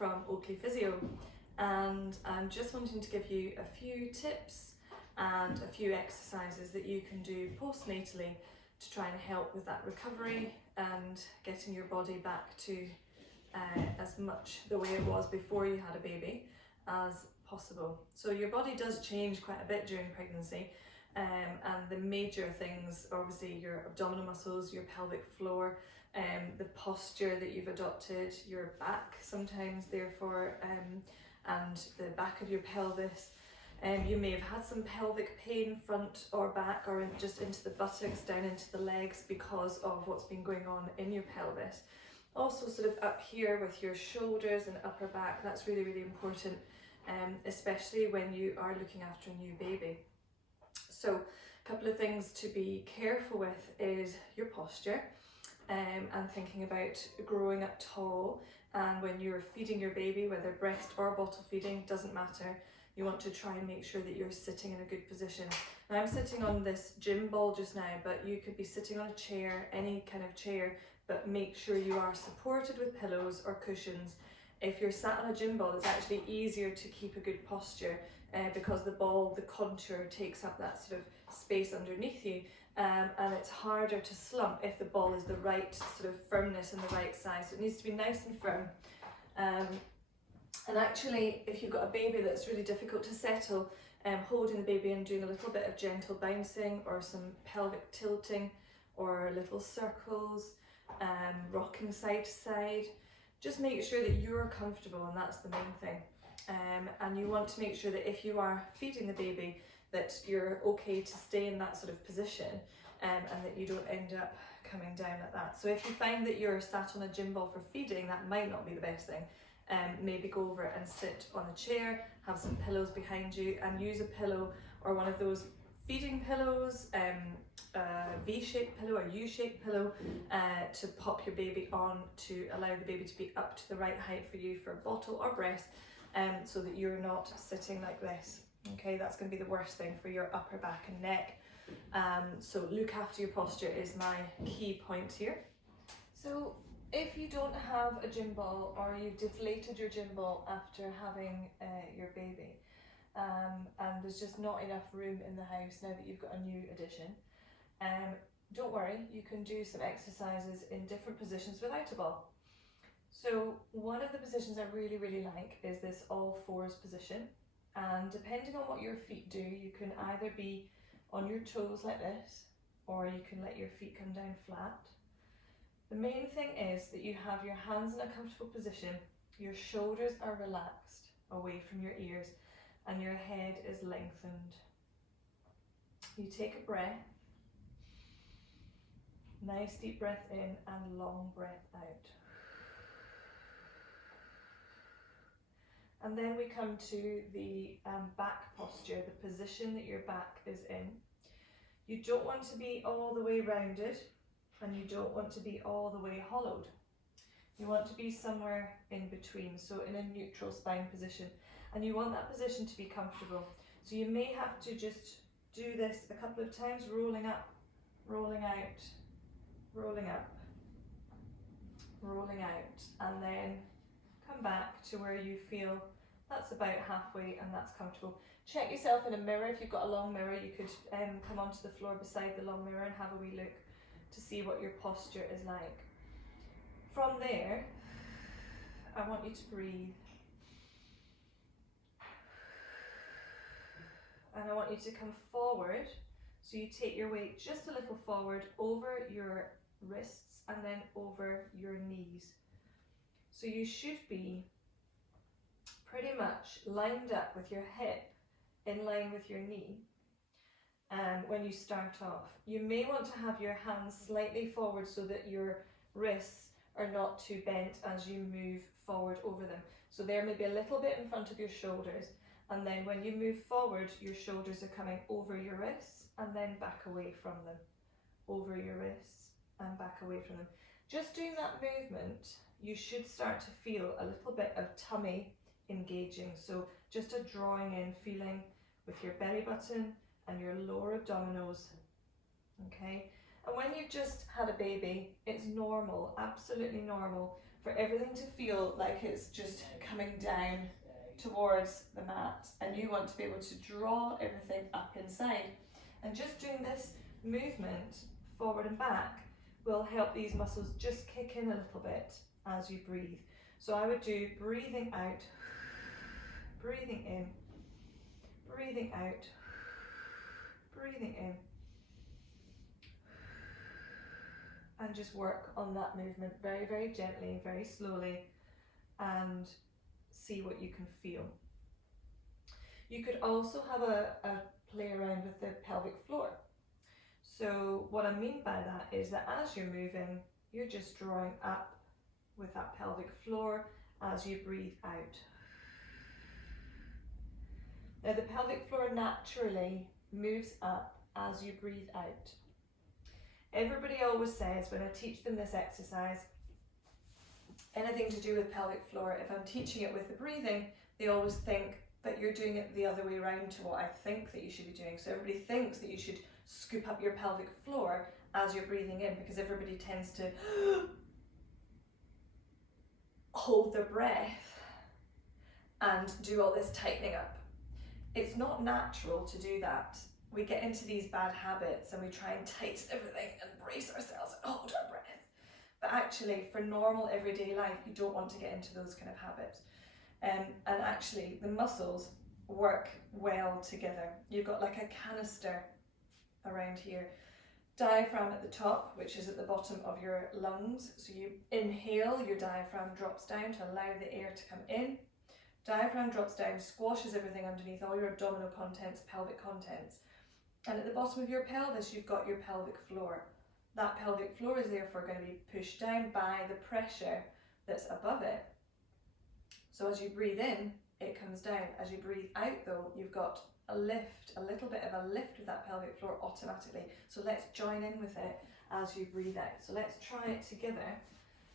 from Oakley Physio, and I'm just wanting to give you a few tips and a few exercises that you can do postnatally to try and help with that recovery and getting your body back to as much the way it was before you had a baby as possible. So your body does change quite a bit during pregnancy, and the major things, obviously your abdominal muscles, your pelvic floor, the posture that you've adopted, your back sometimes therefore, and the back of your pelvis. You may have had some pelvic pain, front or back, or just into the buttocks, down into the legs because of what's been going on in your pelvis. Also sort of up here with your shoulders and upper back, that's really, really important, especially when you are looking after a new baby. So a couple of things to be careful with is your posture, and thinking about growing up tall, and when you're feeding your baby, whether breast or bottle feeding, doesn't matter, you want to try and make sure that you're sitting in a good position. Now I'm sitting on this gym ball just now, but you could be sitting on a chair, any kind of chair, but make sure you are supported with pillows or cushions. If you're sat on a gym ball, it's actually easier to keep a good posture because the ball, the contour, takes up that sort of space underneath you, and it's harder to slump if the ball is the right sort of firmness and the right size. So it needs to be nice and firm. And actually, if you've got a baby that's really difficult to settle, holding the baby and doing a little bit of gentle bouncing or some pelvic tilting or little circles, rocking side to side, just make sure that you're comfortable, and that's the main thing. And you want to make sure that if you are feeding the baby, that you're okay to stay in that sort of position, and that you don't end up coming down like that. So if you find that you're sat on a gym ball for feeding, that might not be the best thing. Maybe go over and sit on a chair, have some pillows behind you, and use a pillow or one of those feeding pillows, V-shaped pillow or U-shaped pillow, to pop your baby on, to allow the baby to be up to the right height for you for bottle or breast, so that you're not sitting like this. Okay, that's going to be the worst thing for your upper back and neck. So look after your posture is my key point here. So if you don't have a gym ball, or you've deflated your gym ball after having your baby, and there's just not enough room in the house now that you've got a new addition, don't worry, you can do some exercises in different positions without a ball. So one of the positions I really, really like is this all fours position, and depending on what your feet do, you can either be on your toes like this, or you can let your feet come down flat. The main thing is that you have your hands in a comfortable position, your shoulders are relaxed away from your ears, and your head is lengthened. You take a breath, nice deep breath in and long breath out. And then we come to the back posture, the position that your back is in. You don't want to be all the way rounded, and you don't want to be all the way hollowed. You want to be somewhere in between, so in a neutral spine position, and you want that position to be comfortable. So you may have to just do this a couple of times, rolling up, rolling out, rolling up, rolling out, and then come back to where you feel that's about halfway and that's comfortable. Check yourself in a mirror. If you've got a long mirror, you could come onto the floor beside the long mirror and have a wee look to see what your posture is like. From there, I want you to breathe. And I want you to come forward. So you take your weight just a little forward over your wrists and then over your knees. So you should be pretty much lined up with your hip in line with your knee. When you start off, you may want to have your hands slightly forward so that your wrists are not too bent as you move forward over them. So they're maybe a little bit in front of your shoulders, and then when you move forward, your shoulders are coming over your wrists and then back away from them, over your wrists and back away from them. Just doing that movement, you should start to feel a little bit of tummy engaging. So just a drawing in, feeling with your belly button and your lower abdominals, okay? And when you've just had a baby, it's normal, absolutely normal, for everything to feel like it's just coming down towards the mat, and you want to be able to draw everything up inside. And just doing this movement forward and back will help these muscles just kick in a little bit as you breathe. So I would do breathing out, breathing in, breathing out, breathing in, and just work on that movement very, very gently, very slowly, and see what you can feel. You could also have a play around with the pelvic floor. So what I mean by that is that as you're moving, you're just drawing up with that pelvic floor as you breathe out. Now the pelvic floor naturally moves up as you breathe out. Everybody always says when I teach them this exercise, anything to do with pelvic floor, if I'm teaching it with the breathing, they always think that you're doing it the other way around to what I think that you should be doing. So everybody thinks that you should scoop up your pelvic floor as you're breathing in, because everybody tends to hold their breath and do all this tightening up. It's not natural to do that. We get into these bad habits and we try and tighten everything and brace ourselves and hold our breath. But actually, for normal everyday life, you don't want to get into those kind of habits. And actually, the muscles work well together. You've got like a canister around here. Diaphragm at the top, which is at the bottom of your lungs. So you inhale, your diaphragm drops down to allow the air to come in. Diaphragm drops down, squashes everything underneath, all your abdominal contents, pelvic contents. And at the bottom of your pelvis, you've got your pelvic floor. That pelvic floor is therefore going to be pushed down by the pressure that's above it. So as you breathe in, it comes down. As you breathe out though, you've got a lift, a little bit of a lift with that pelvic floor automatically. So let's join in with it as you breathe out. So let's try it together.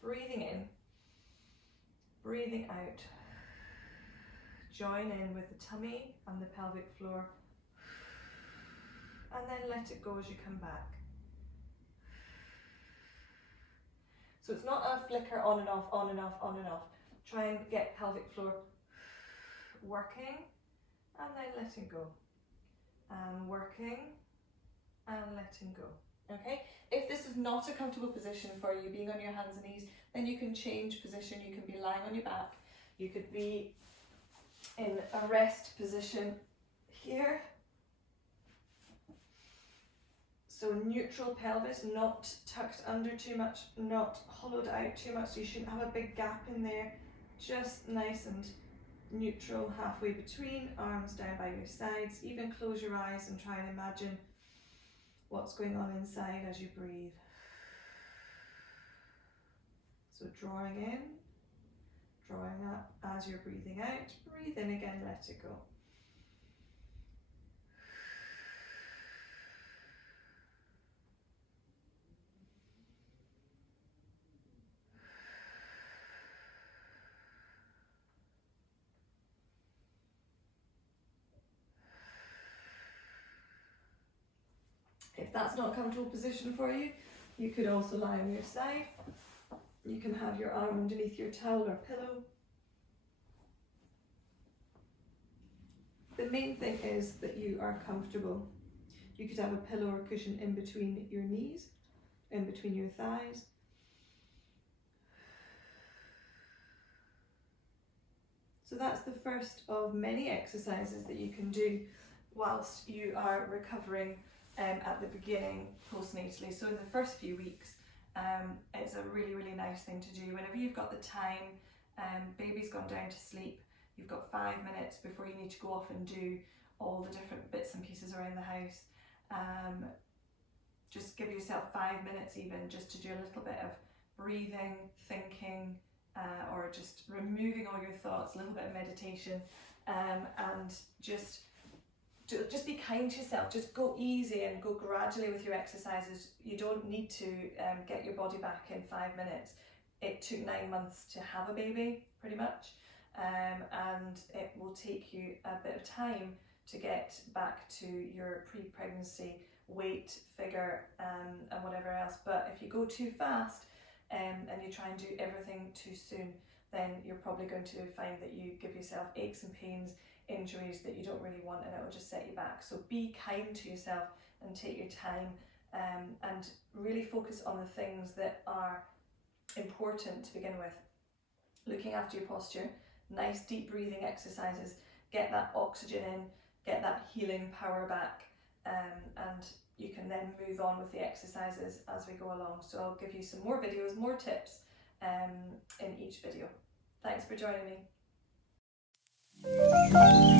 Breathing in, breathing out. Join in with the tummy and the pelvic floor. And then let it go as you come back. So it's not a flicker on and off, on and off, on and off. Try and get pelvic floor working and then letting go. And working and letting go. Okay? If this is not a comfortable position for you, being on your hands and knees, then you can change position. You can be lying on your back. You could be in a rest position here. So neutral pelvis, not tucked under too much, not hollowed out too much, so you shouldn't have a big gap in there. Just nice and neutral halfway between, arms down by your sides. Even close your eyes and try and imagine what's going on inside as you breathe. So drawing in, drawing up as you're breathing out. Breathe in again, let it go. If that's not a comfortable position for you, you could also lie on your side. You can have your arm underneath your towel or pillow. The main thing is that you are comfortable. You could have a pillow or cushion in between your knees, in between your thighs. So that's the first of many exercises that you can do whilst you are recovering at the beginning postnatally. So in the first few weeks, it's a really, really nice thing to do. Whenever you've got the time, baby's gone down to sleep, you've got 5 minutes before you need to go off and do all the different bits and pieces around the house. Just give yourself 5 minutes even just to do a little bit of breathing, thinking, or just removing all your thoughts, a little bit of meditation, and just be kind to yourself. Just go easy and go gradually with your exercises. You don't need to get your body back in 5 minutes. It took 9 months to have a baby, pretty much, and it will take you a bit of time to get back to your pre-pregnancy weight, figure, and whatever else. But if you go too fast, and you try and do everything too soon, then you're probably going to find that you give yourself aches and pains, injuries that you don't really want, and it will just set you back. So be kind to yourself and take your time, and really focus on the things that are important to begin with. Looking after your posture, nice deep breathing exercises, get that oxygen in, get that healing power back, and you can then move on with the exercises as we go along. So I'll give you some more videos, more tips in each video. Thanks for joining me.